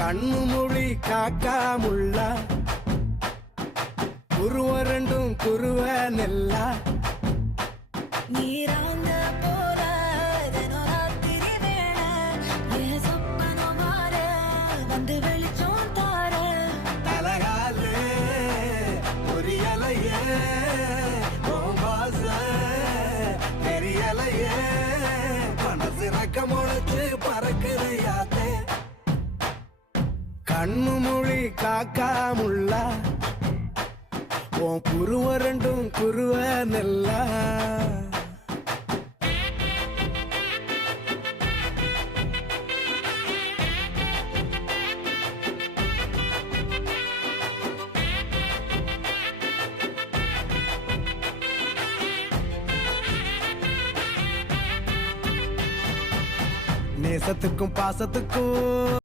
கண்ணு மொழி காக்காமுள்ள குருவ ரெண்டும் குருவ நெல்லா நீராங்க போல தினராத்திரி வேளை என் சொப்பனம் மாற வந்து வெளிச்சம் தார தலகாலே பொரியலையே ஓம்பாச தெரியலையே மனசு ரக்க முளைச்சு பறக்குறையாத்தே கண்ணு மொழி காக்காமுள்ள உன் குருவ ரெண்டும் குருவ நெல்லா நேசத்துக்கும் பாசத்துக்கும்